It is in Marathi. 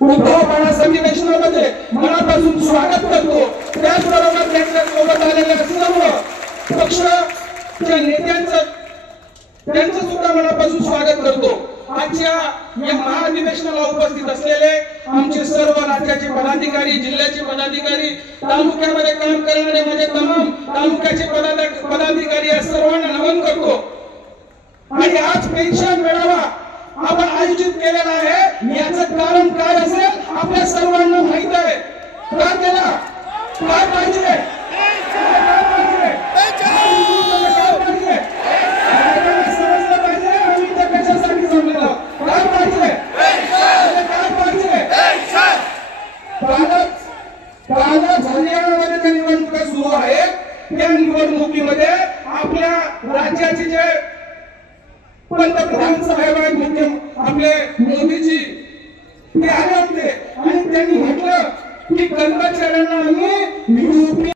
उद्धव बाळासाहेब अधिवेशनामध्ये मनापासून स्वागत करतो। त्याचबरोबर त्यांच्या सोबत आलेल्या सर्व पक्षाच्या नेत्यांचं त्यांचं सुद्धा मनापासून स्वागत करतो। आजच्या या महाअधिवेशनाला उपस्थित असलेले आमचे सर्व राज्याचे पदाधिकारी, जिल्ह्याचे पदाधिकारी, तालुक्यामध्ये काम करणारे माझे तमाम तालुक्याचे पदाधिकारी या सर्वांना नमन करतो। आणि आज पेन्शन मेळावा आपण आयोजित केलेला आहे, याचं कारण काय असेल आपल्या सर्वांना माहित आहे। का केला? काय पाहिजे? समजलं पाहिजे आम्ही त्या कशासाठी जमलेलो। काय पाहिजे? काय पाहिजे? कालच हरियाणामध्ये ज्या निवडणुका सुरू आहेत त्या निवडणुकीमध्ये आपल्या राज्याचे जे पंतप्रधान साहेब आहेत, मुख्य आपले मोदीजी, ते आले होते आणि त्यांनी म्हटलं की कर्मचाऱ्यांना आम्ही